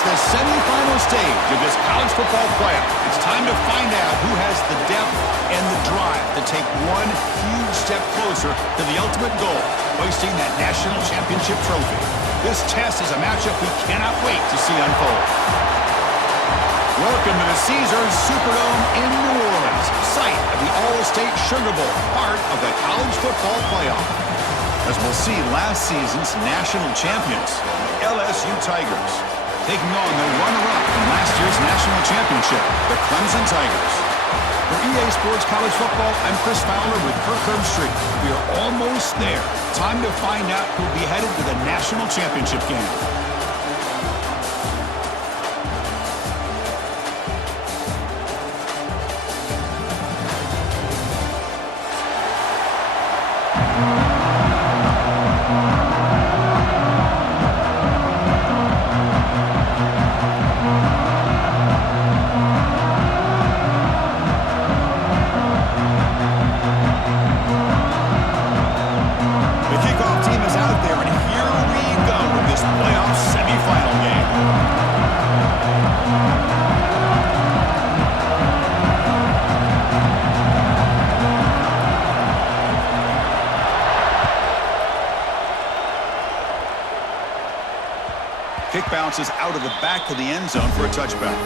It's the semifinal stage of this college football playoff. It's time to find out who has the depth and the drive to take one huge step closer to the ultimate goal, hoisting that national championship trophy. This test is a matchup we cannot wait to see unfold. Welcome to the Caesars Superdome in New Orleans, site of the All-State Sugar Bowl, part of the college football playoff. As we'll see, last season's national champions, the LSU Tigers, taking on the runner-up in last year's national championship, the Clemson Tigers. For EA Sports College Football, I'm Chris Fowler with Kirk Herbstreit. We are almost there. Time to find out who'll be headed to the national championship game. Kick bounces out of the back of the end zone for a touchback.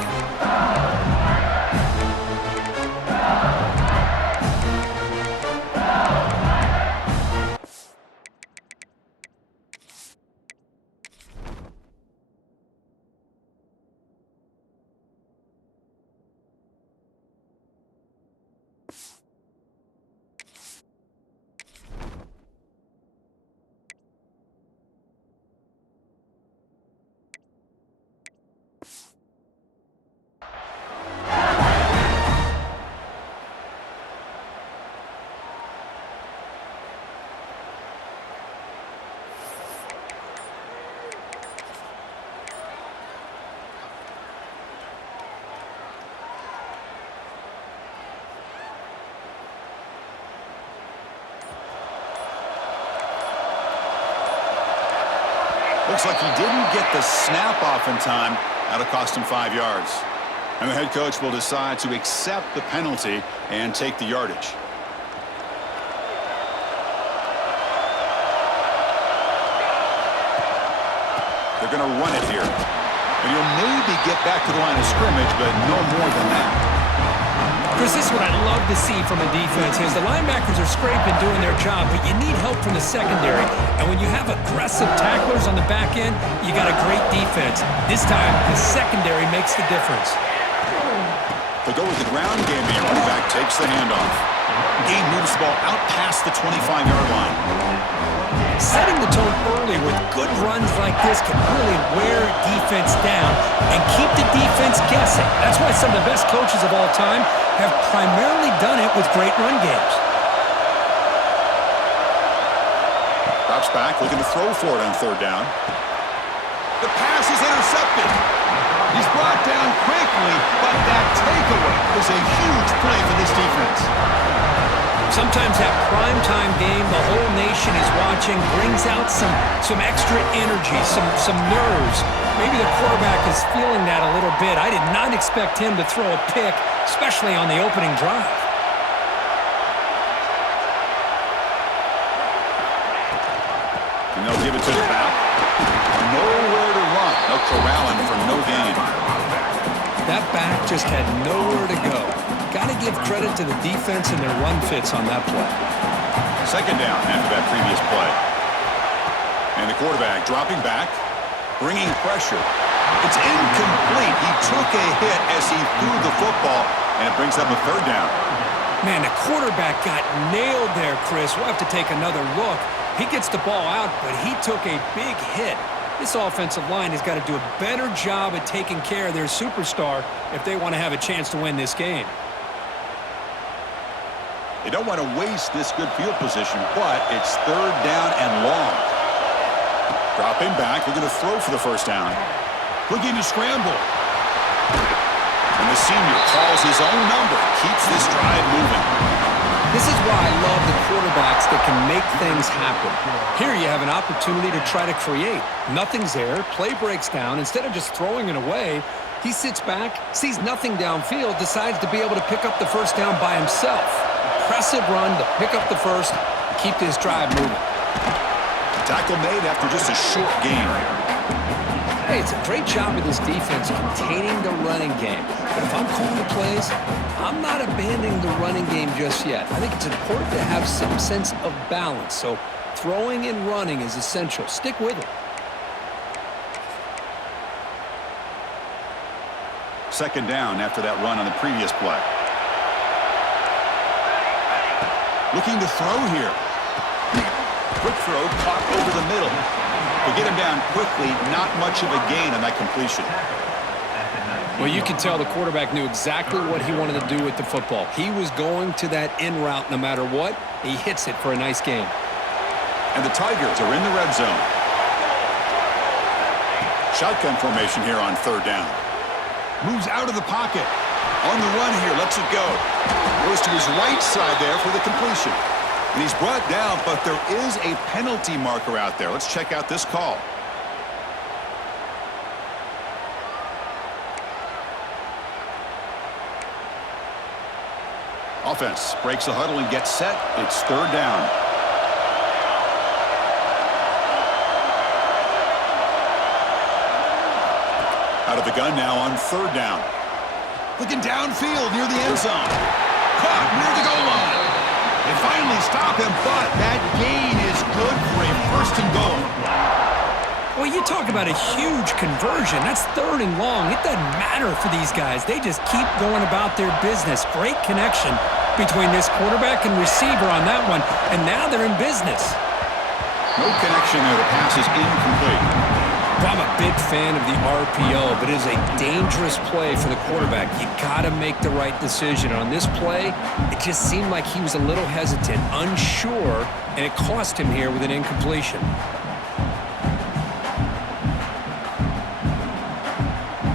Looks like he didn't get the snap off in time. That'll cost him 5 yards. And the head coach will decide to accept the penalty and take the yardage. They're going to run it here. And he'll maybe get back to the line of scrimmage, but no more than that. Chris, this is what I love to see from a defense is the linebackers are scraping, doing their job, but you need help from the secondary. And when you have aggressive tacklers on the back end, you got a great defense. This time, the secondary makes the difference. They'll go with the ground game here. Running back takes the handoff. Game moves the ball out past the 25-yard line. Setting the tone early with good runs like this can really wear defense down and keep the defense guessing. That's why some of the best coaches of all time have primarily done it with great run games. Drops back, looking to throw for it on third down. The pass is intercepted. He's brought down quickly, but that takeaway is a huge play for this defense. Sometimes that primetime game, the whole nation is watching, brings out some extra energy, some nerves. Maybe the quarterback is feeling that a little bit. I did not expect him to throw a pick, especially on the opening drive. And they'll give it to the back. Nowhere to run. No corralling for no gain. That back just had nowhere to go. Got to give credit to the defense and their run fits on that play. Second down after that previous play. And the quarterback dropping back, bringing pressure. It's incomplete. He took a hit as he threw the football, and it brings up a third down. Man, the quarterback got nailed there, Chris. We'll have to take another look. He gets the ball out, but he took a big hit. This offensive line has got to do a better job at taking care of their superstar if they want to have a chance to win this game. They don't want to waste this good field position, but it's third down and long. Dropping back, they're going to throw for the first down. Looking to scramble. And the senior calls his own number, keeps this drive moving. This is why I love the quarterbacks that can make things happen. Here you have an opportunity to try to create. Nothing's there. Play breaks down. Instead of just throwing it away, he sits back, sees nothing downfield, decides to be able to pick up the first down by himself. Impressive run to pick up the first, keep this drive moving. Tackle made after just a short gain. Hey, it's a great job of this defense containing the running game. But if I'm calling the plays, I'm not abandoning the running game just yet. I think it's important to have some sense of balance. So throwing and running is essential. Stick with it. Second down after that run on the previous play. Looking to throw here. Quick throw caught over the middle. They get him down quickly, not much of a gain on that completion. Well, you can tell the quarterback knew exactly what he wanted to do with the football. He was going to that in route no matter what. He hits it for a nice gain. And the Tigers are in the red zone. Shotgun formation here on third down. Moves out of the pocket. On the run here, lets it go. Goes to his right side there for the completion. And he's brought down, but there is a penalty marker out there. Let's check out this call. Offense breaks the huddle and gets set. It's third down. Out of the gun now on third down. Looking downfield near the end zone. Caught near the goal line. They finally stop him, but that gain is good for a first and goal. Well, you talk about a huge conversion. That's third and long. It doesn't matter for these guys. They just keep going about their business. Great connection between this quarterback and receiver on that one, and now they're in business. No connection there. The pass is incomplete. Well, I'm a big fan of the RPO, but it is a dangerous play for the quarterback. You got to make the right decision. On this play, it just seemed like he was a little hesitant, unsure, and it cost him here with an incompletion.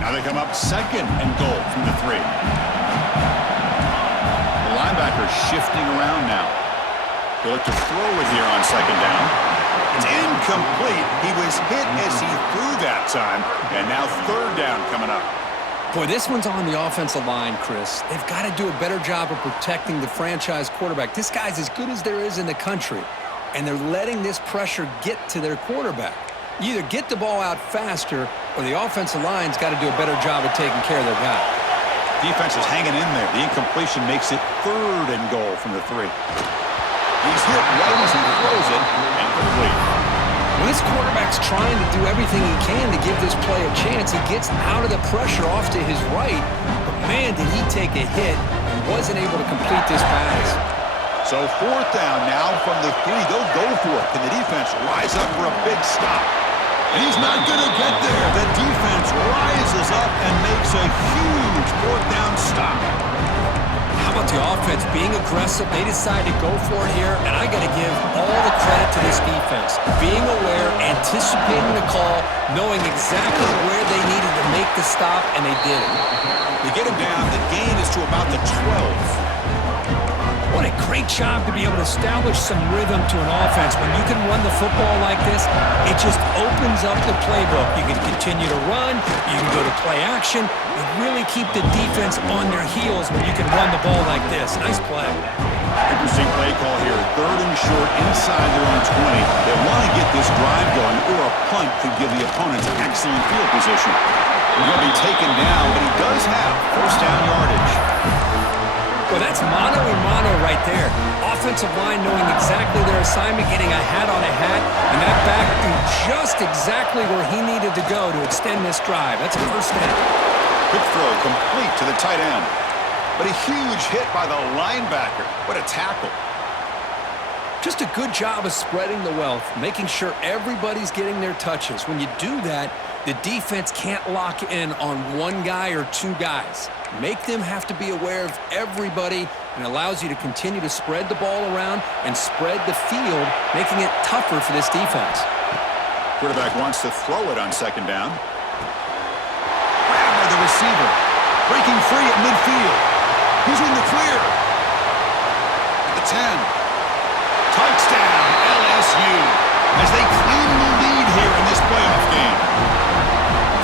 Now they come up second and goal from the 3. The linebacker shifting around now. He'll look to throw it here on second down. It's incomplete. He was hit as he threw that time, and now third down coming up. Boy, this one's on the offensive line, Chris. They've got to do a better job of protecting the franchise quarterback. This guy's as good as there is in the country, and they're letting this pressure get to their quarterback. You either get the ball out faster, or the offensive line's got to do a better job of taking care of their guy. Defense is hanging in there. The incompletion makes it third and goal from the 3. He's hit right as he throws it, and complete. Well, this quarterback's trying to do everything he can to give this play a chance. He gets out of the pressure off to his right, but man, did he take a hit and wasn't able to complete this pass. So fourth down now from the 3. They'll go for it. Can the defense rise up for a big stop? And he's not going to get there. The defense rises up and makes a huge fourth down stop. How about the offense being aggressive? They decide to go for it here, and I got to give all the credit to this defense. Being aware, anticipating the call, knowing exactly where they needed to make the stop, and they did it. They get him down. The gain is to about the 12. What a great job to be able to establish some rhythm to an offense. When you can run the football like this, it just opens up the playbook. You can continue to run, you can go to play action, and really keep the defense on their heels when you can run the ball like this. Nice play. Interesting play call here. Third and short inside their own 20. They want to get this drive going, or a punt could give the opponents excellent field position. He's going to be taken down, but he does have first down yardage. Well, that's mano a mano right there. Offensive line knowing exactly their assignment, getting a hat on a hat, and that back to just exactly where he needed to go to extend this drive. That's a first down. Quick throw complete to the tight end. But a huge hit by the linebacker. What a tackle. Just a good job of spreading the wealth, making sure everybody's getting their touches. When you do that, the defense can't lock in on one guy or two guys. Make them have to be aware of everybody, and allows you to continue to spread the ball around and spread the field, making it tougher for this defense. Quarterback wants to throw it on second down. Grabbed by the receiver. Breaking free at midfield. He's in the clear. the 10. Touchdown, LSU, as they claim the lead here in this playoff game.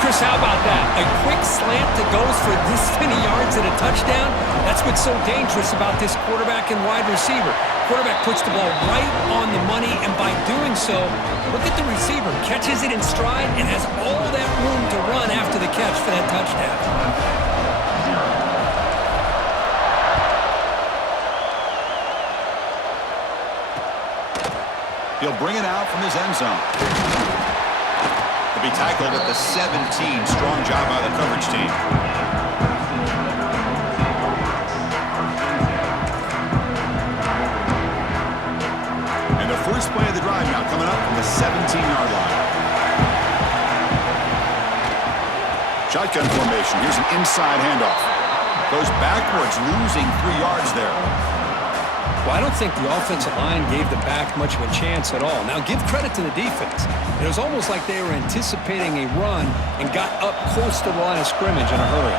Chris, how about that? A quick slant that goes for this many yards and a touchdown? That's what's so dangerous about this quarterback and wide receiver. Quarterback puts the ball right on the money, and by doing so, look at the receiver. Catches it in stride and has all that room to run after the catch for that touchdown. He'll bring it out from his end zone. He'll be tackled at the 17. Strong job by the coverage team. And the first play of the drive now coming up from the 17-yard line. Shotgun formation. Here's an inside handoff. Goes backwards, losing 3 yards there. Well, I don't think the offensive line gave the back much of a chance at all. Now, give credit to the defense. It was almost like they were anticipating a run and got up close to the line of scrimmage in a hurry.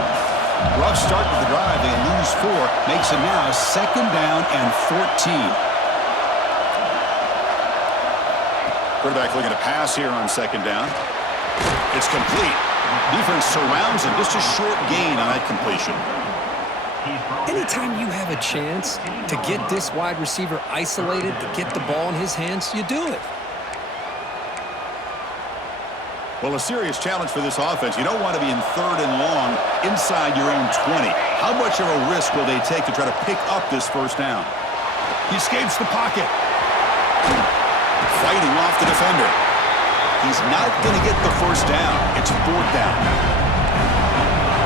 Rough start to the drive. They lose 4. Makes it now 2nd down and 14. Quarterback looking to pass here on 2nd down. It's complete. Defense surrounds him. Just a short gain on that completion. Anytime you have a chance to get this wide receiver isolated, to get the ball in his hands, you do it. Well, a serious challenge for this offense. You don't want to be in 3rd and long inside your own 20. How much of a risk will they take to try to pick up this 1st down? He escapes the pocket. Fighting off the defender. He's not going to get the 1st down. It's 4th down.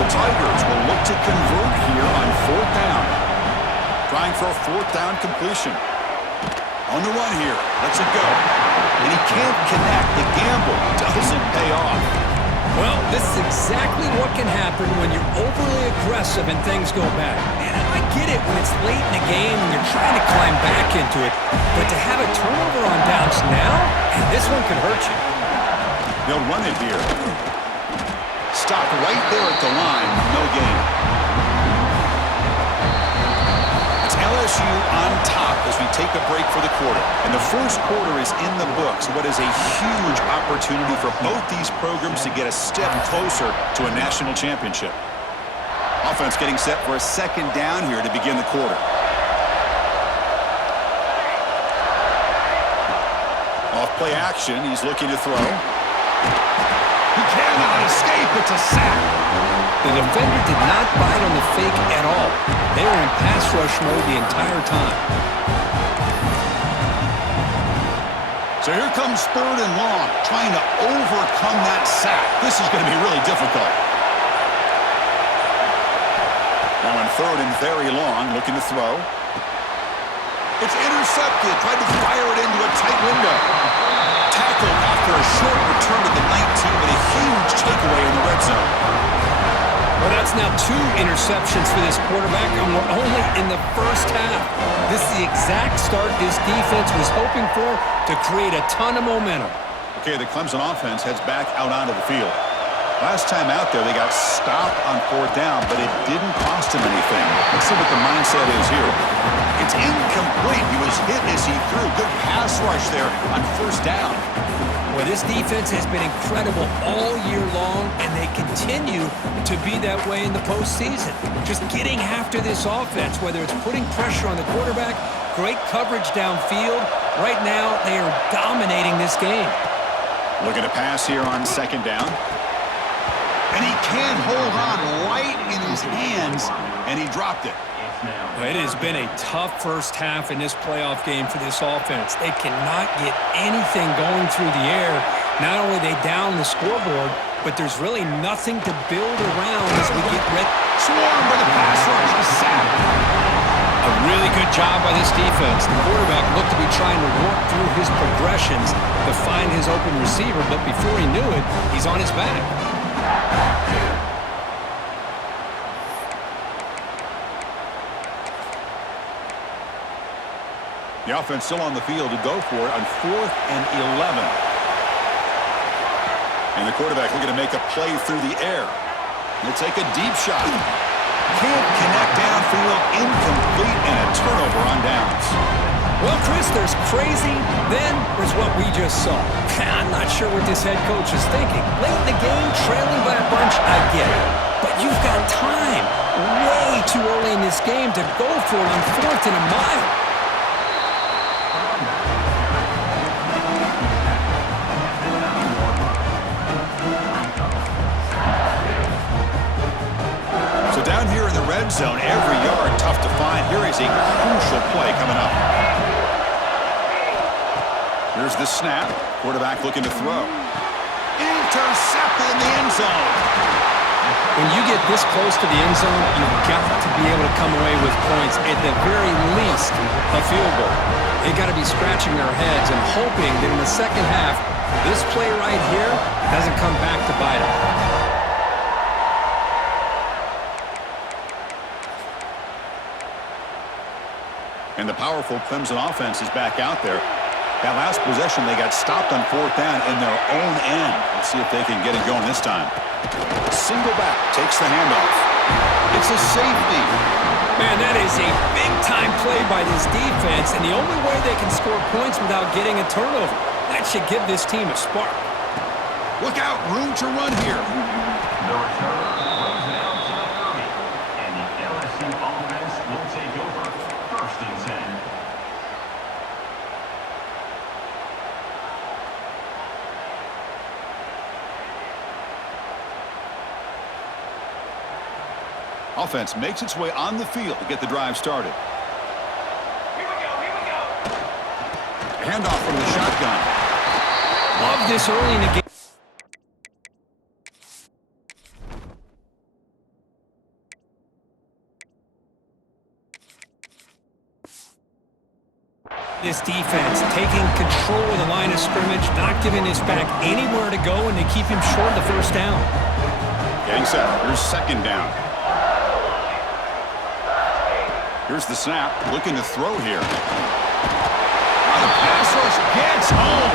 The Tigers will look to convert here on 4th down. Trying for a 4th down completion. On the run here. Lets it go. And he can't connect. The gamble doesn't pay off. Well, this is exactly what can happen when you're overly aggressive and things go bad. And I get it when it's late in the game and you're trying to climb back into it. But to have a turnover on downs now, and this one could hurt you. They'll run it here. Stop right there at the line. No gain. It's LSU on top as we take a break for the quarter. And the first quarter is in the books. What is a huge opportunity for both these programs to get a step closer to a national championship. Offense getting set for a 2nd down here to begin the quarter. Off play action. He's looking to throw. He cannot escape. It's a sack. The defender did not bite on the fake at all. They were in pass rush mode the entire time. So here comes 3rd and long, trying to overcome that sack. This is going to be really difficult. Now on 3rd and very long, looking to throw. It's intercepted. Tried to fire it into a tight window. Tackled after a short return to the 19 with a huge takeaway in the red zone. Well, that's now 2 interceptions for this quarterback, and we're only in the first half. This is the exact start this defense was hoping for to create a ton of momentum. Okay, the Clemson offense heads back out onto the field. Last time out there, they got stopped on 4th down, but it didn't cost them anything. Let's see what the mindset is here. It's incomplete. He was hit as he threw. Good pass rush there on 1st down. Well, this defense has been incredible all year long, and they continue to be that way in the postseason. Just getting after this offense, whether it's putting pressure on the quarterback, great coverage downfield. Right now, they are dominating this game. Looking to pass here on 2nd down. And he can't hold on right in his hands, and he dropped it. It has been a tough first half in this playoff game for this offense. They cannot get anything going through the air. Not only are they down the scoreboard, but there's really nothing to build around as we get ready. Swarmed by the pass rush, the sack. A really good job by this defense. The quarterback looked to be trying to work through his progressions to find his open receiver, but before he knew it, he's on his back. The offense still on the field to go for it on 4th and 11. And the quarterback looking to make a play through the air. He'll take a deep shot. Can't connect field, incomplete, and a turnover on downs. Well, Chris, there's crazy, then there's what we just saw. I'm not sure what this head coach is thinking. Late in the game, trailing by a bunch, I get it. But you've got time, way too early in this game to go for it on 4th and a mile. So down here in the red zone, every yard tough to find. Here is a crucial play coming up. Here's the snap. Quarterback looking to throw. Intercepted in the end zone. When you get this close to the end zone, you've got to be able to come away with points, at the very least, a field goal. They've got to be scratching their heads and hoping that in the second half, this play right here doesn't come back to bite them. And the powerful Clemson offense is back out there. That last possession, they got stopped on 4th down in their own end. Let's see if they can get it going this time. Single back takes the handoff. It's a safety. Man, that is a big-time play by this defense, and the only way they can score points without getting a turnover. That should give this team a spark. Look out, room to run here. The returner runs it out to the 30, and the LSU offense will take over 1st and 10. Offense makes its way on the field to get the drive started. Here we go. Handoff from the shotgun. Love this early in the game. This defense taking control of the line of scrimmage, not giving this back anywhere to go, and they keep him short of the 1st down. Getting set. Here's 2nd down. Here's the snap. Looking to throw here. The pass rush gets home.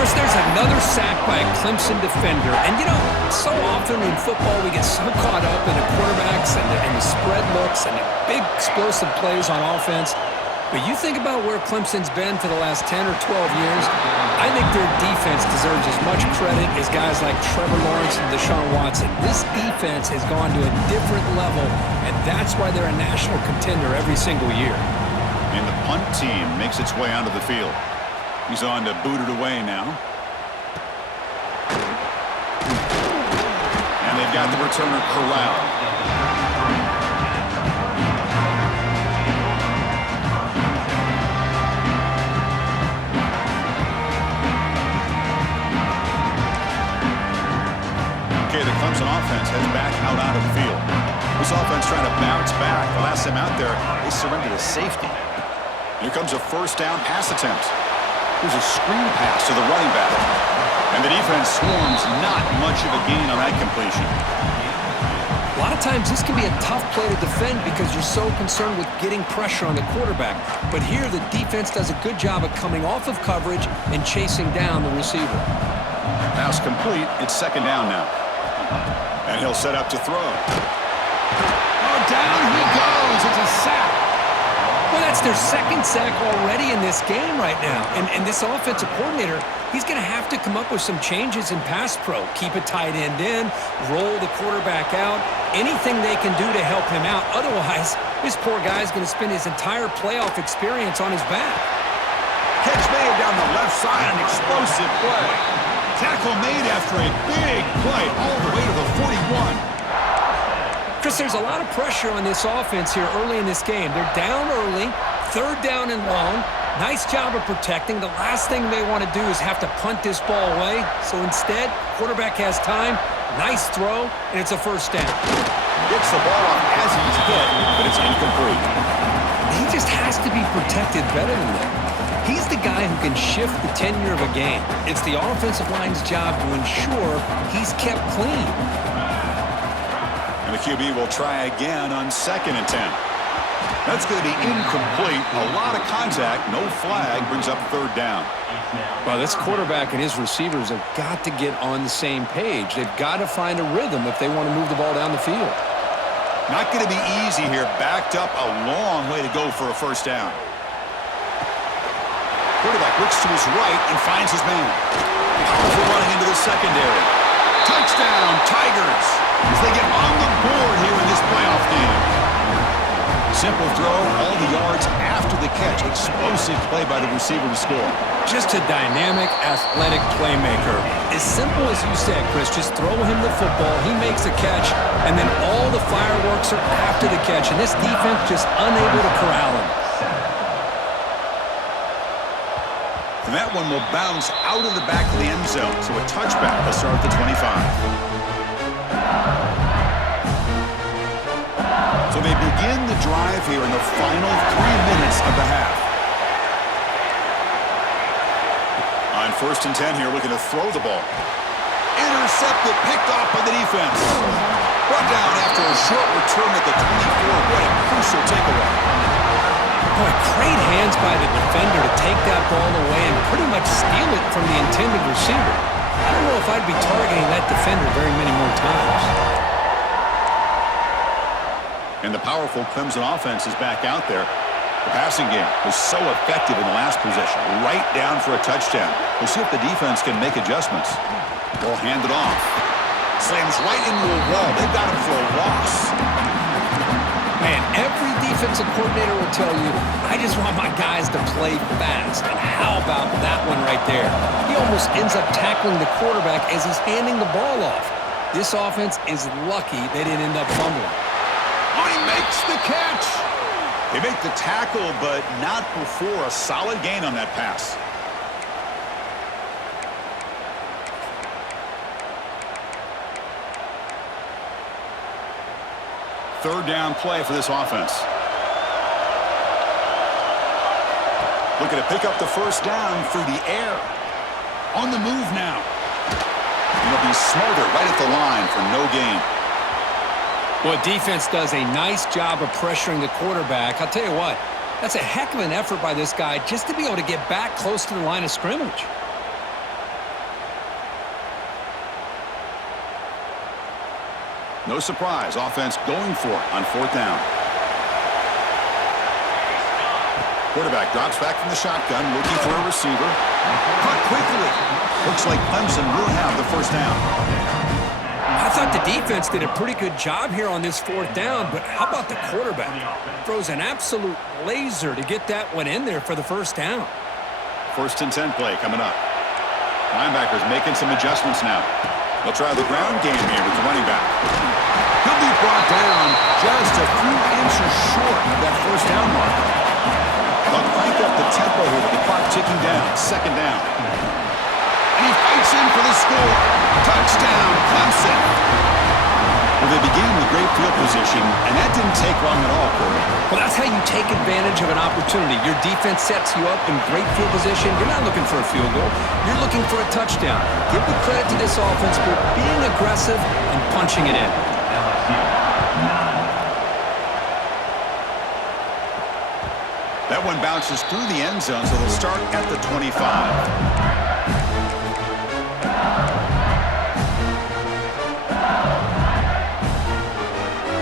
Chris, there's another sack by a Clemson defender. And, you know, so often in football we get so caught up in the quarterbacks and the spread looks and the big explosive plays on offense. But you think about where Clemson's been for the last 10 or 12 years, I think their defense deserves as much credit as guys like Trevor Lawrence and Deshaun Watson. This defense has gone to a different level, and that's why they're a national contender every single year. And the punt team makes its way onto the field. He's on to boot it away now. And they've got the returner corralled. Okay, the Clemson offense heads back out onto the field. This offense trying to bounce back. The last time out there, they surrendered a safety. Here comes a 1st down pass attempt. Here's a screen pass to the running back. And the defense swarms, not much of a gain on that completion. A lot of times this can be a tough play to defend because you're so concerned with getting pressure on the quarterback. But here the defense does a good job of coming off of coverage and chasing down the receiver. Pass complete. It's 2nd down now. And he'll set up to throw. Oh, down he goes. It's a sack. Well, that's their 2nd sack already in this game right now. And this offensive coordinator, he's going to have to come up with some changes in pass pro. Keep a tight end in, roll the quarterback out, anything they can do to help him out. Otherwise, this poor guy's going to spend his entire playoff experience on his back. Catch made down the left side. An explosive play. Tackle made after a big play all the way to the 41. Chris, there's a lot of pressure on this offense here early in this game. They're down early, 3rd down and long. Nice job of protecting. The last thing they want to do is have to punt this ball away. So instead, quarterback has time, nice throw, and it's a 1st down. Gets the ball off as he's hit, but it's incomplete. He just has to be protected better than that. He's the guy who can shift the tenure of a game. It's the offensive line's job to ensure he's kept clean. And the QB will try again on 2nd and 10. That's going to be incomplete. A lot of contact, no flag, brings up 3rd down. Well, this quarterback and his receivers have got to get on the same page. They've got to find a rhythm if they want to move the ball down the field. Not going to be easy here. Backed up a long way to go for a first down. Quarterback looks to his right and finds his man. Powerful running into the secondary. Touchdown, Tigers, as they get on the board here in this playoff game. Simple throw, all the yards after the catch. Explosive play by the receiver to score. Just a dynamic, athletic playmaker. As simple as you said, Chris, just throw him the football, he makes a catch, and then all the fireworks are after the catch, and this defense just unable to corral him. And that one will bounce out of the back of the end zone, so a touchback will start at the 25. So they begin the drive here in the final 3 minutes of the half. On 1st and 10 here, looking to throw the ball. Intercepted, picked off by the defense. Brought down after a short return at the 24. What a crucial takeaway. Boy, great hands by the defender to take that ball away and pretty much steal it from the intended receiver. I don't know if I'd be targeting that defender very many more times. And the powerful Clemson offense is back out there. The passing game was so effective in the last possession. Right down for a touchdown. We'll see if the defense can make adjustments. Ball handed off. Slams right into a wall. They've got him for a loss. Man, every defensive coordinator will tell you, I just want my guys to play fast. And how about that one right there? He almost ends up tackling the quarterback as he's handing the ball off. This offense is lucky they didn't end up fumbling. Oh, he makes the catch. They make the tackle, but not before a solid gain on that pass. Third down play for this offense. Looking to pick up the first down through the air. On the move now. He'll be smarter right at the line for no gain. Well, defense does a nice job of pressuring the quarterback. I'll tell you what, that's a heck of an effort by this guy just to be able to get back close to the line of scrimmage. No surprise, offense going for it on 4th down. Quarterback drops back from the shotgun, looking for a receiver. Caught quickly. Looks like Clemson will have the first down. I thought the defense did a pretty good job here on this 4th down, but how about the quarterback? Throws an absolute laser to get that one in there for the first down. 1st and 10 play coming up. Linebackers making some adjustments now. They'll try the ground game here with the running back. He'll be brought down just a few inches short of that first down mark. They'll crank up the tempo here with the clock ticking down. 2nd down. And he fights in for the score. Touchdown, Clemson. Well, they began with great field position, and that didn't take long at all, Corey. Well, that's how you take advantage of an opportunity. Your defense sets you up in great field position. You're not looking for a field goal. You're looking for a touchdown. Give the credit to this offense for being aggressive and punching it in. That one bounces through the end zone, so they'll start at the 25.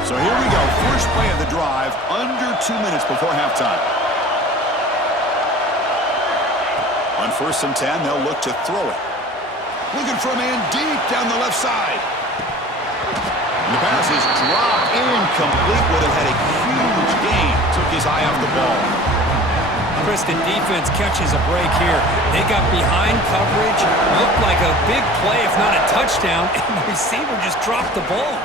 So here we go, first play of the drive, under 2 minutes before halftime. On 1st and 10, they'll look to throw it. Looking for a man deep down the left side. And the pass is dropped incomplete. Would have had a huge gain. Took his eye off the ball. Princeton defense catches a break here. They got behind coverage. Looked like a big play, if not a touchdown, and the receiver just dropped the ball.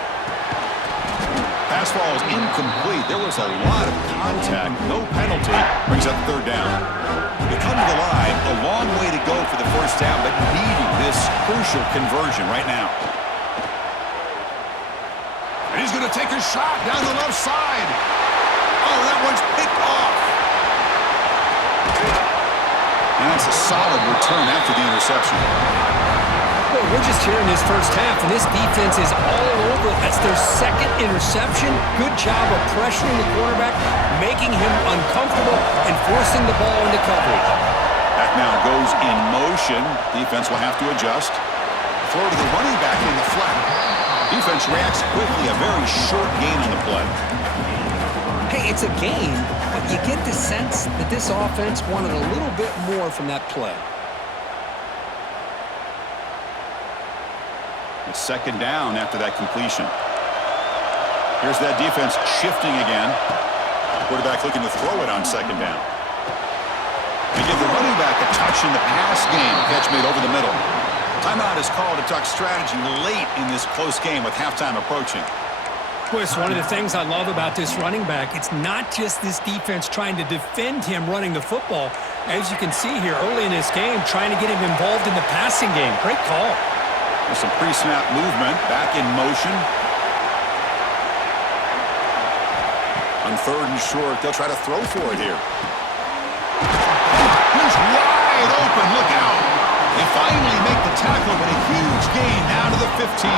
Pass ball is incomplete. There was a lot of contact. No penalty. Brings up 3rd down. They come to the line. A long way to go for the first down, but needing this crucial conversion right now. And he's going to take a shot down the left side. Oh, that one's picked off. And that's a solid return after the interception. Well, we're just here in this first half, and this defense is all over. That's their 2nd interception. Good job of pressuring the quarterback, making him uncomfortable, and forcing the ball into coverage. Back now goes in motion. Defense will have to adjust. Throw to the running back in the flat. Defense reacts quickly. A very short gain on the play. Hey, it's a gain, but you get the sense that this offense wanted a little bit more from that play. It's second down after that completion. Here's that defense shifting again. Quarterback looking to throw it on second down. They give the running back a touch in the pass game. Catch made over the middle. Timeout is called to talk strategy late in this close game with halftime approaching. Boy, it's one of the things I love about this running back. It's not just this defense trying to defend him running the football. As you can see here early in this game, trying to get him involved in the passing game. Great call. There's some pre-snap movement. Back in motion. On third and short, they'll try to throw for it here. He's wide open. Look out. They finally make the tackle, but a huge gain down to the 15.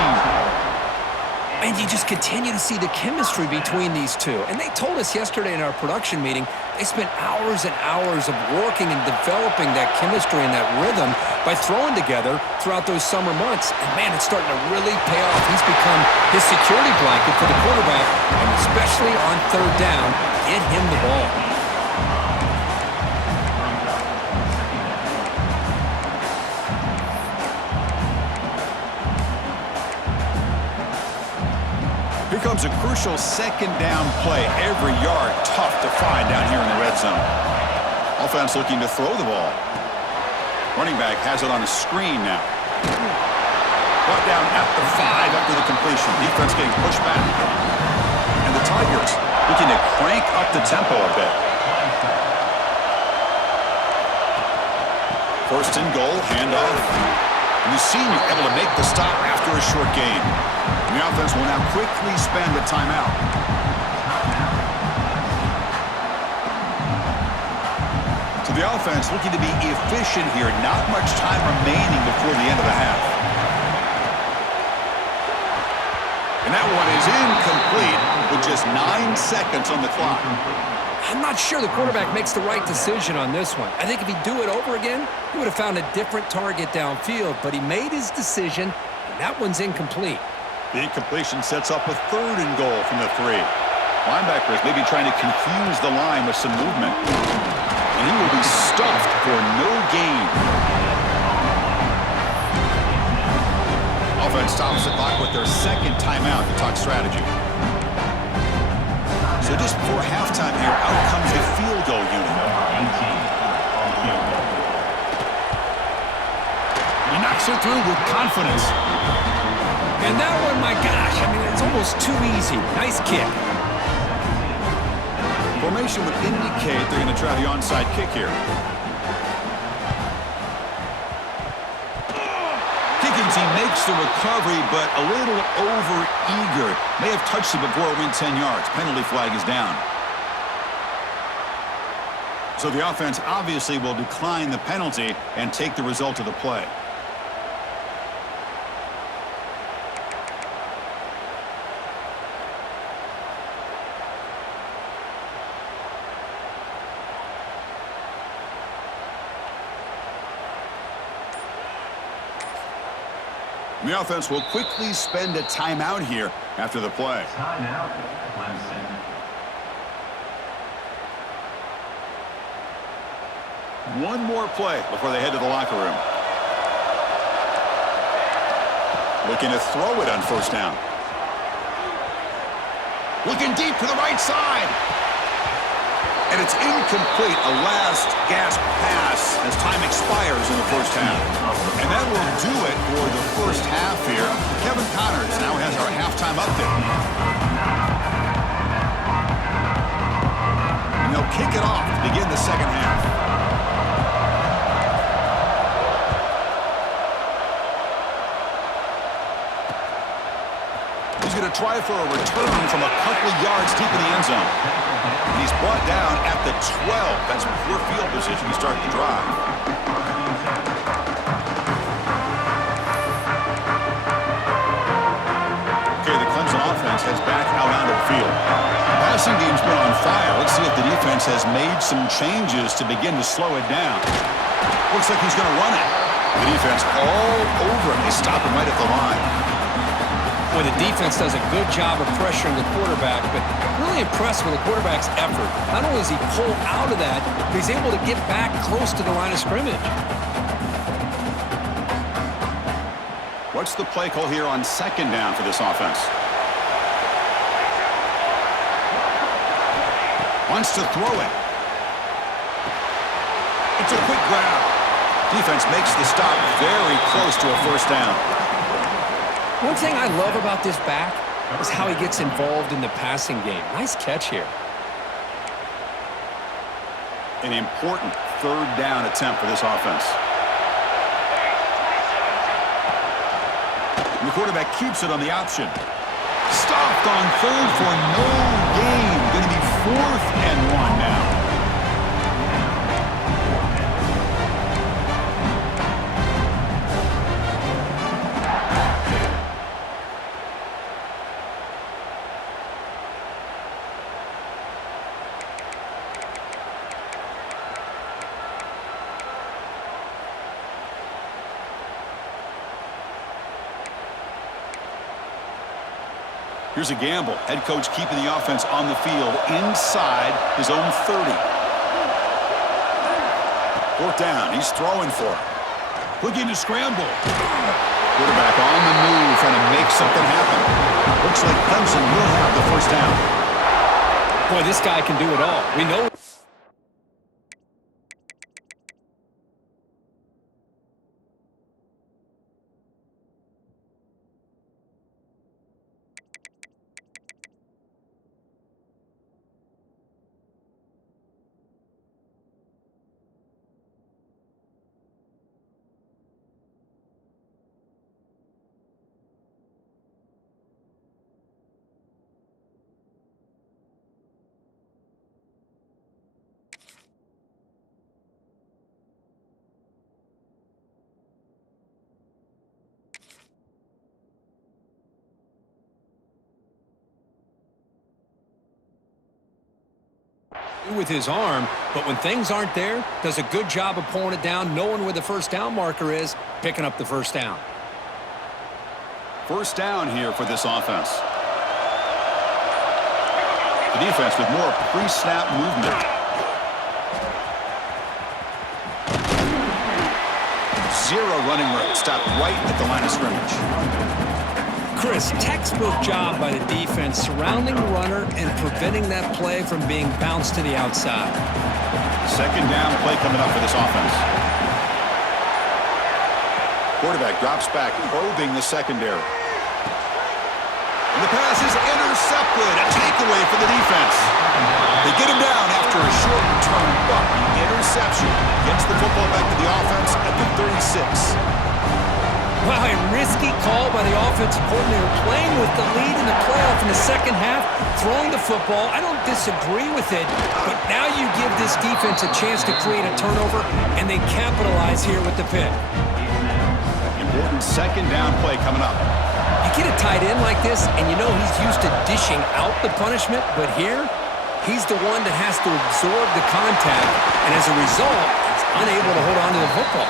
And you just continue to see the chemistry between these two. And they told us yesterday in our production meeting, they spent hours and hours of working and developing that chemistry and that rhythm by throwing together throughout those summer months. And man, it's starting to really pay off. He's become his security blanket for the quarterback, and especially on third down, get him the ball. Here comes a crucial second down play. Every yard tough to find down here in the red zone. Offense looking to throw the ball. Running back has it on a screen now. Brought down at the 5 after the completion. Defense getting pushed back. And the Tigers looking to crank up the tempo a bit. First and goal, handoff. And the senior able to make the stop after a short gain. The offense will now quickly spend a timeout. So the offense looking to be efficient here. Not much time remaining before the end of the half. And that one is incomplete with just 9 seconds on the clock. I'm not sure the quarterback makes the right decision on this one. I think if he'd do it over again, he would have found a different target downfield, but he made his decision, and that one's incomplete. The incompletion sets up a third and goal from the 3. Linebackers maybe trying to confuse the line with some movement. And he will be stuffed for no gain. Offense stops the clock with their second timeout to talk strategy. So just before halftime here, out comes the field goal unit. He knocks it through with confidence. And that one, my gosh, I mean, it's almost too easy. Nice kick. Formation would indicate they're going to try the onside kick here. Kicking team makes the recovery, but a little over-eager. May have touched it before it went 10 yards. Penalty flag is down. So the offense obviously will decline the penalty and take the result of the play. The offense will quickly spend a timeout here after the play. Timeout, Clemson. One more play before they head to the locker room. Looking to throw it on first down. Looking deep to the right side. And it's incomplete, a last gasp pass as time expires in the first half. And that will do it for the first half here. Kevin Connors now has our halftime update. And they'll kick it off to begin the second half. He's going to try for a return from a couple of yards deep in the end zone. And he's brought down at the 12. That's poor field position to start the drive. Okay, the Clemson offense heads back out onto the field. The passing game's been on fire. Let's see if the defense has made some changes to begin to slow it down. Looks like he's going to run it. The defense all over him. They stop him right at the line. Boy, the defense does a good job of pressuring the quarterback, but really impressed with the quarterback's effort. Not only does he pull out of that, but he's able to get back close to the line of scrimmage. What's the play call here on second down for this offense? Wants to throw it. It's a quick grab. Defense makes the stop very close to a first down. One thing I love about this back is how he gets involved in the passing game. Nice catch here. An important third down attempt for this offense. And the quarterback keeps it on the option. Stopped on third for no gain. Going to be 4th and 1 now. Here's a gamble. Head coach keeping the offense on the field inside his own 30. 4th down. He's throwing for it. Looking to scramble. Quarterback on the move, trying to make something happen. Looks like Clemson will have the first down. Boy, this guy can do it all. We know. With his arm, but when things aren't there, does a good job of pulling it down, knowing where the first down marker is, picking up the first down. First down here for this offense. The defense with more pre-snap movement. Zero running route. Stopped right at the line of scrimmage. Chris, textbook job by the defense surrounding the runner and preventing that play from being bounced to the outside. Second down play coming up for this offense. Quarterback drops back, probing the secondary. And the pass is intercepted. A takeaway for the defense. They get him down after a short return, but the interception gets the football back to the offense at the 36. Wow, a risky call by the offensive coordinator, playing with the lead in the playoff in the second half, throwing the football. I don't disagree with it, but now you give this defense a chance to create a turnover, and they capitalize here with the pick. Important second down play coming up. You get a tight end like this, and you know he's used to dishing out the punishment, but here, he's the one that has to absorb the contact, and as a result, he's unable to hold on to the football.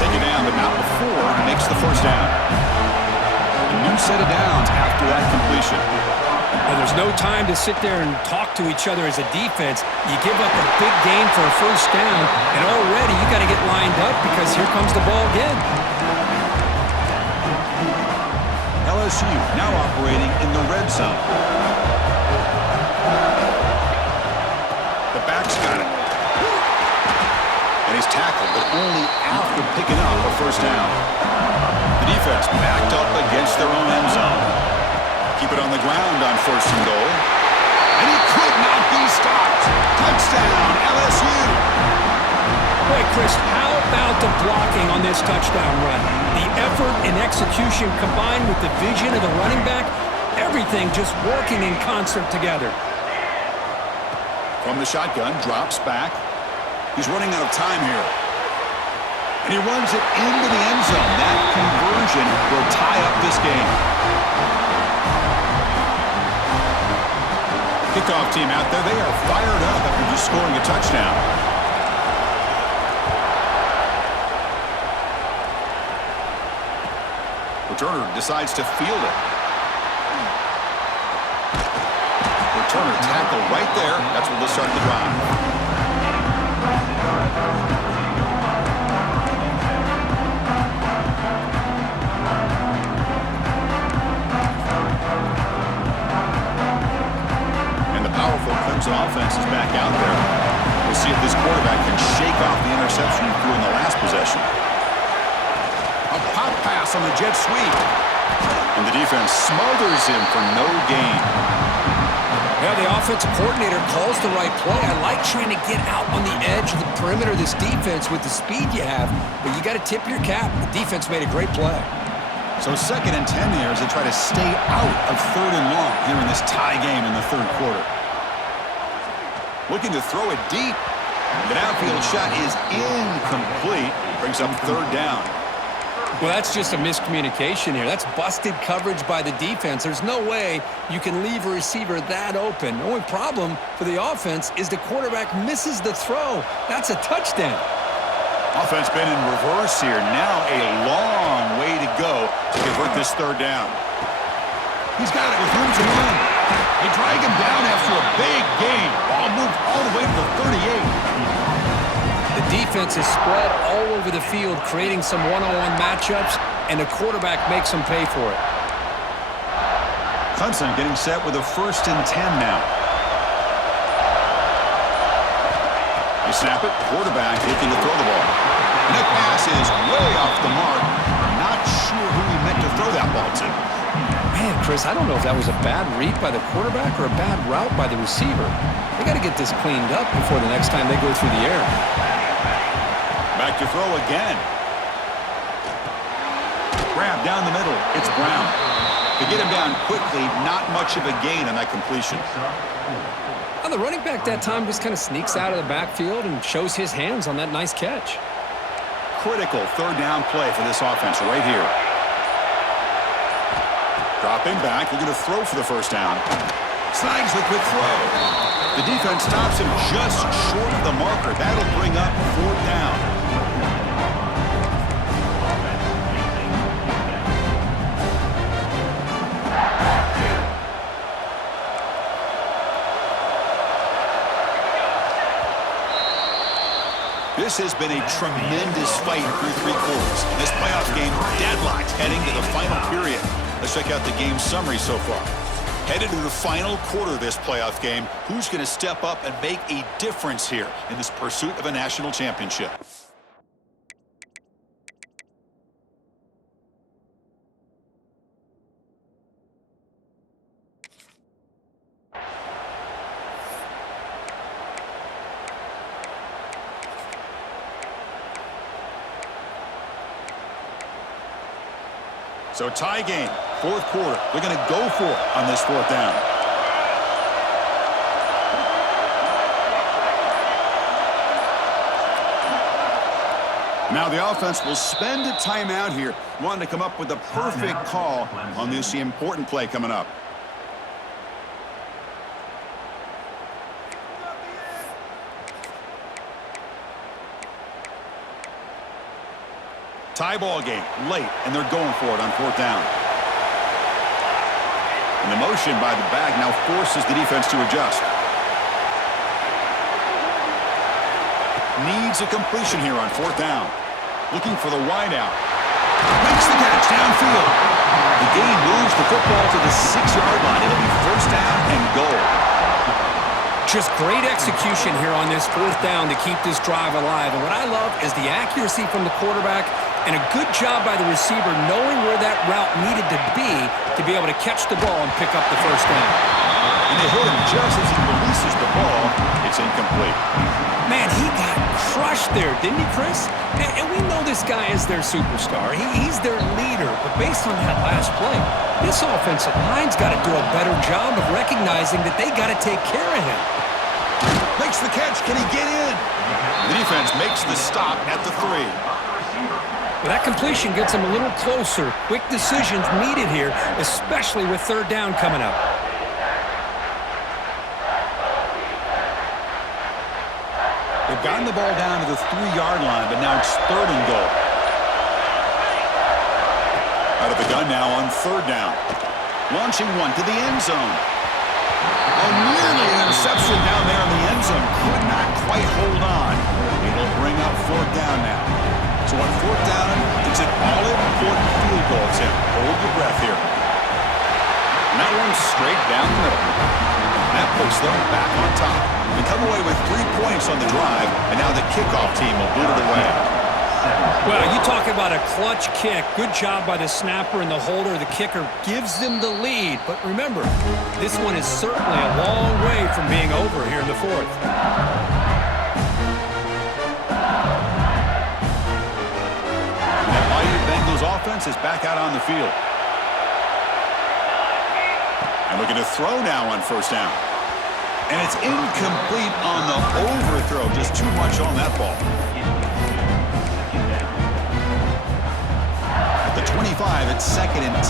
Take it down, but not before he makes the first down. A new set of downs after that completion. Well, there's no time to sit there and talk to each other as a defense. You give up a big gain for a first down, and already you got to get lined up because here comes the ball again. LSU now operating in the red zone. The back's got it. And he's tackled, but only after picking up a first down. The defense backed up against their own end zone. Keep it on the ground on first and goal. And he could not be stopped. Touchdown, LSU. Boy, Chris, how about the blocking on this touchdown run? The effort and execution combined with the vision of the running back, everything just working in concert together. From the shotgun, drops back. He's running out of time here. And he runs it into the end zone. That conversion will tie up this game. Kickoff team out there, they are fired up after just scoring a touchdown. Returner decides to field it. Returner tackle right there. That's where they'll start the drive. Clemson offense is back out there. We'll see if this quarterback can shake off the interception he threw in the last possession. A pop pass on the jet sweep. And the defense smothers him for no gain. Yeah, the offensive coordinator calls the right play. I like trying to get out on the edge of the perimeter of this defense with the speed you have, but you got to tip your cap. The defense made a great play. So 2nd and 10 here as they try to stay out of 3rd and long here in this tie game in the 3rd quarter. Looking to throw it deep. The downfield shot is incomplete. Brings up 3rd down. Well, that's just a miscommunication here. That's busted coverage by the defense. There's no way you can leave a receiver that open. The only problem for the offense is the quarterback misses the throw. That's a touchdown. Offense been in reverse here. Now a long way to go to convert this 3rd down. He's got it with room to run. They drag him down after a big gain. Ball moved all the way to the 38. The defense is spread all over the field, creating some one-on-one matchups, and the quarterback makes them pay for it. Clemson getting set with a 1st and 10 now. They snap it. Quarterback looking to throw the ball. And that pass is way off the mark. Not sure who he meant to throw that ball to. Man, Chris, I don't know if that was a bad read by the quarterback or a bad route by the receiver. They got to get this cleaned up before the next time they go through the air. Back to throw again. Grab down the middle. It's Brown. To get him down quickly, not much of a gain on that completion. Well, the running back that time just kind of sneaks out of the backfield and shows his hands on that nice catch. Critical 3rd down play for this offense right here. Dropping back, looking to throw for the 1st down. Slides the quick throw. The defense stops him just short of the marker. That'll bring up 4th down. This has been a tremendous fight through 3 quarters. This playoff game deadlocked heading to the final period. Let's check out the game summary so far. Headed to the final quarter of this playoff game, who's going to step up and make a difference here in this pursuit of a national championship? So tie game, 4th quarter. They're going to go for it on this 4th down. Now the offense will spend a timeout here, wanting to come up with the perfect call on this important play coming up. Tie ball game, late, and they're going for it on 4th down. And the motion by the back now forces the defense to adjust. Needs a completion here on 4th down. Looking for the wideout. Makes the catch downfield. The gain moves the football to the 6-yard line. It'll be 1st down and goal. Just great execution here on this 4th down to keep this drive alive. And what I love is the accuracy from the quarterback and a good job by the receiver knowing where that route needed to be able to catch the ball and pick up the 1st down. And they hit him just as he releases the ball. It's incomplete. Man, he got crushed there, didn't he, Chris? And we know this guy is their superstar. He's their leader. But based on that last play, this offensive line's got to do a better job of recognizing that they got to take care of him. Makes the catch. Can he get in? The defense makes the stop at the 3. Well, that completion gets him a little closer. Quick decisions needed here, especially with 3rd down coming up. They've gotten the ball down to the 3-yard line, but now it's 3rd and goal. Out of the gun now on 3rd down. Launching one to the end zone. Oh, nearly an interception down there in the end zone. Could not quite hold on. It'll bring up fourth down now. So on fourth down, it's an all-important field goal attempt. Hold your breath here. And that one's straight down the middle. And that puts them back on top. They come away with 3 points on the drive, and now the kickoff team will boot it away. Well, you talk about a clutch kick. Good job by the snapper and the holder. The kicker gives them the lead. But remember, this one is certainly a long way from being over here in the fourth. That mighty Bengals offense is back out on the field. And looking to throw now on first down. And it's incomplete on the overthrow. Just too much on that ball. At the 25, it's 2nd and 10.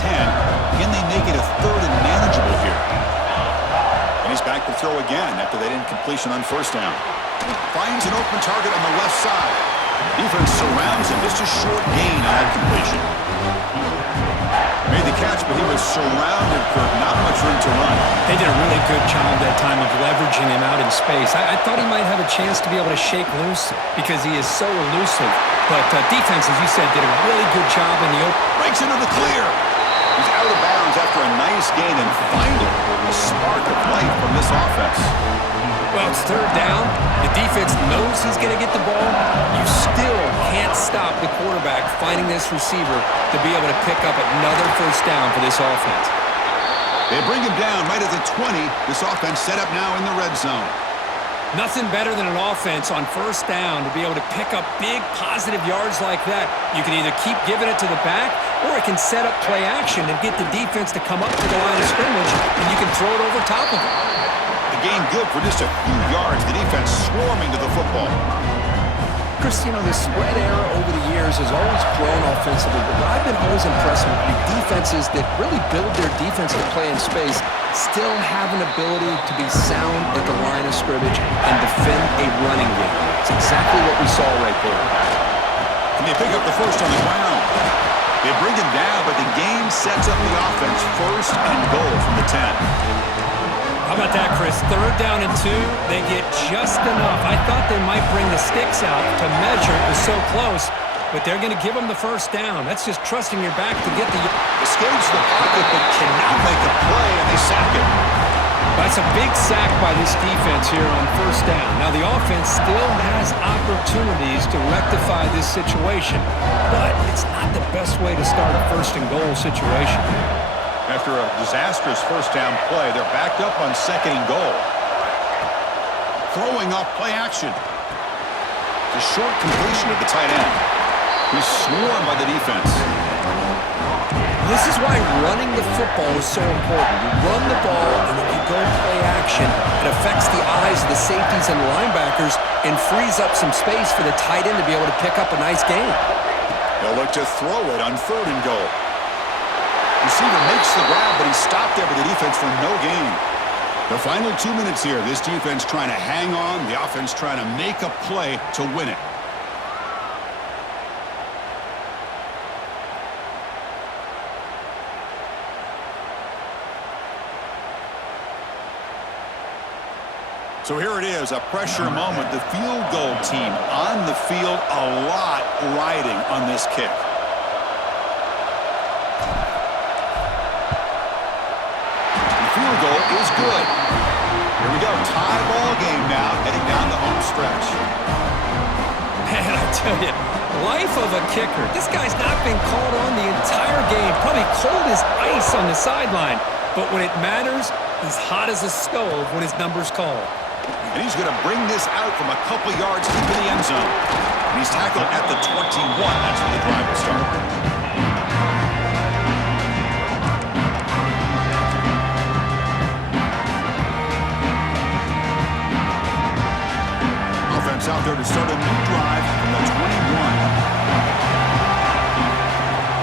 Can they make it a 3rd and manageable here? And he's back to throw again after that incompletion on first down. Finds an open target on the left side. Defense surrounds him. Just a short gain on that completion. Made the catch, but he was surrounded for not much room to run. They did a really good job that time of leveraging him out in space. I thought he might have a chance to be able to shake loose because he is so elusive. But defense, as you said, did a really good job in the open. Breaks into the clear. He's out of bounds after a nice gain, and finally a spark of life from this offense. Well, it's third down. The defense knows he's going to get the ball. You still can't stop the quarterback finding this receiver to be able to pick up another first down for this offense. They bring him down right at the 20. This offense set up now in the red zone. Nothing better than an offense on first down to be able to pick up big positive yards like that. You can either keep giving it to the back, or it can set up play action and get the defense to come up to the line of scrimmage, and you can throw it over top of it. The game good for just a few yards. The defense swarming to the football. Chris, you know, the spread era over the years has always grown offensively, but what I've been always impressed with the defenses that really build their defense to play in space still have an ability to be sound at the line of scrimmage and defend a running game. It's exactly what we saw right there. And they pick up the first on the ground. They bring him down, but the game sets up the offense 1st and goal from the 10. How about that, Chris? Third down and 2. They get just enough. I thought they might bring the sticks out to measure. It was so close, but they're going to give them the first down. That's just trusting your back to get the... Escapes the pocket, but cannot make a play, and they sack him. That's a big sack by this defense here on first down. Now, the offense still has opportunities to rectify this situation, but it's not the best way to start a first and goal situation. After a disastrous first down play, they're backed up on 2nd and goal. Throwing off play action. The short completion of the tight end. He's swarmed by the defense. This is why running the football is so important. You run the ball, and when you go play action, it affects the eyes of the safeties and linebackers and frees up some space for the tight end to be able to pick up a nice gain. They'll look to throw it on 3rd and goal. Receiver makes the grab, but he's stopped there by the defense for no gain. The final 2 minutes here. This defense trying to hang on. The offense trying to make a play to win it. So here it is, a pressure moment. The field goal team on the field, a lot riding on this kick. Field goal is good. Here we go. Tie ball game now, heading down the home stretch. Man, I tell you, life of a kicker. This guy's not been called on the entire game. Probably cold as ice on the sideline. But when it matters, he's hot as a stove when his number's called. And he's going to bring this out from a couple yards into the end zone. And he's tackled at the 21. That's where the drive will start. Out there to start a new drive from the 21.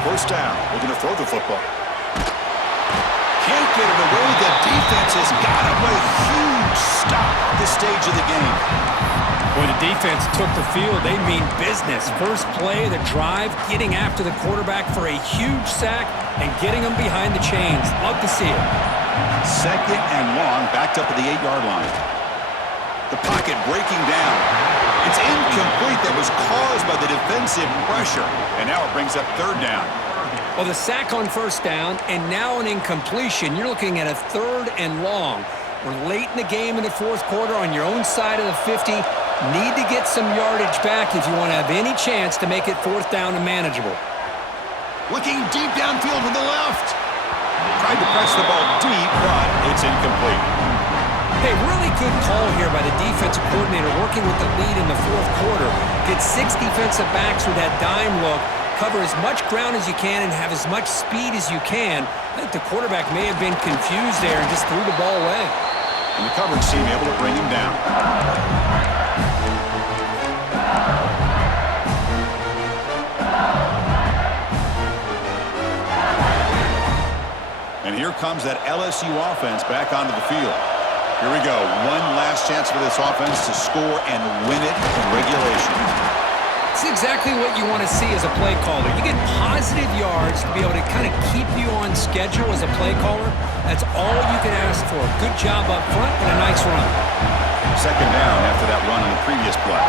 First down. We're going to throw the football. Can't get it away. The defense has got him with a huge stop at this stage of the game. When the defense took the field, they mean business. First play of the drive, getting after the quarterback for a huge sack and getting him behind the chains. Love to see it. 2nd and long, backed up at the 8-yard line. The pocket breaking down. It's incomplete. That was caused by the defensive pressure. And now it brings up 3rd down. Well, the sack on 1st down, and now an incompletion. You're looking at a 3rd and long. We're late in the game in the 4th quarter on your own side of the 50. Need to get some yardage back if you want to have any chance to make it 4th down and manageable. Looking deep downfield to the left. Tried to press the ball deep, but it's incomplete. Hey, really good call here by the defensive coordinator working with the lead in the 4th quarter. Get 6 defensive backs with that dime look. Cover as much ground as you can and have as much speed as you can. I think the quarterback may have been confused there and just threw the ball away. And the coverage team able to bring him down. And here comes that LSU offense back onto the field. Here we go. One last chance for this offense to score and win it in regulation. It's exactly what you want to see as a play caller. You get positive yards to be able to kind of keep you on schedule as a play caller. That's all you can ask for. Good job up front and a nice run. 2nd down after that run on the previous play.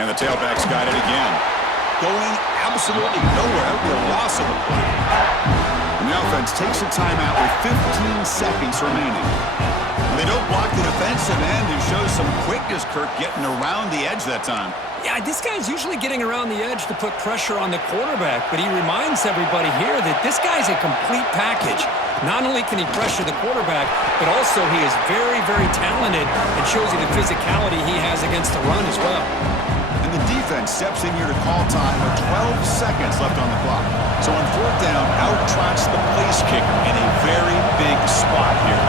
And the tailback's got it again. Going absolutely nowhere. The loss of the play. And the offense takes a timeout with 15 seconds remaining. They don't block the defensive end, who shows some quickness, Kirk, getting around the edge that time. Yeah, this guy's usually getting around the edge to put pressure on the quarterback, but he reminds everybody here that this guy's a complete package. Not only can he pressure the quarterback, but also he is very, very talented and shows you the physicality he has against the run as well. And the defense steps in here to call time with 12 seconds left on the clock. So on 4th down, out-trots the place kicker in a very big spot here.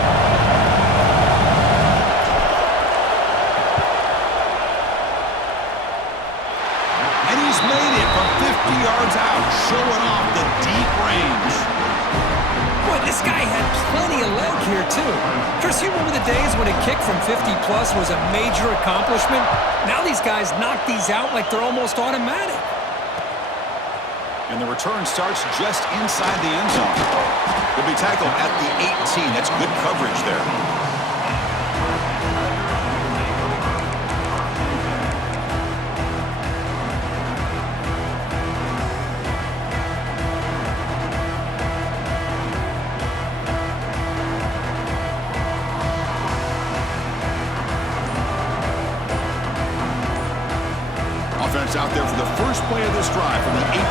Made it from 50 yards out, showing off the deep range. Boy, this guy had plenty of leg here, too. Chris, you remember the days when a kick from 50-plus was a major accomplishment? Now these guys knock these out like they're almost automatic. And the return starts just inside the end zone. He'll be tackled at the 18. That's good coverage there. Out there for the first play of this drive from the 18.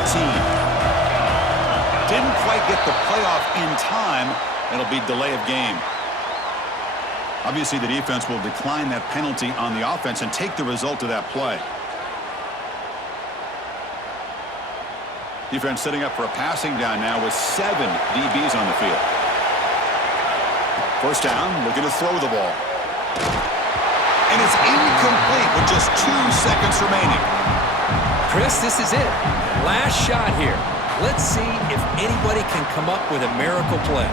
Didn't quite get the playoff in time. It'll be delay of game. Obviously, the defense will decline that penalty on the offense and take the result of that play. Defense setting up for a passing down now with 7 DBs on the field. 1st down, looking to throw the ball. And it's incomplete with just 2 seconds remaining. Chris, this is it. Last shot here. Let's see if anybody can come up with a miracle play.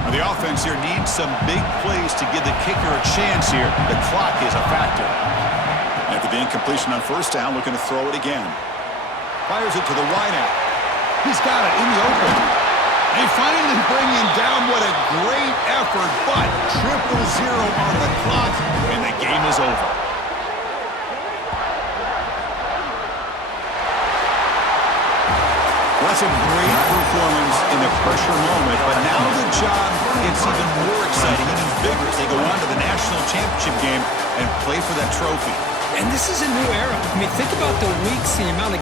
Now the offense here needs some big plays to give the kicker a chance here. The clock is a factor. After the incompletion on 1st down, looking to throw it again. Fires it to the wideout. He's got it in the open. They finally bring him down. What a great effort, but 0-0 on the clock, and the game is over. That's a great performance in the pressure moment, but now the job gets even more exciting, even bigger as they go on to the national championship game and play for that trophy. And this is a new era. I mean, think about the weeks, the amount of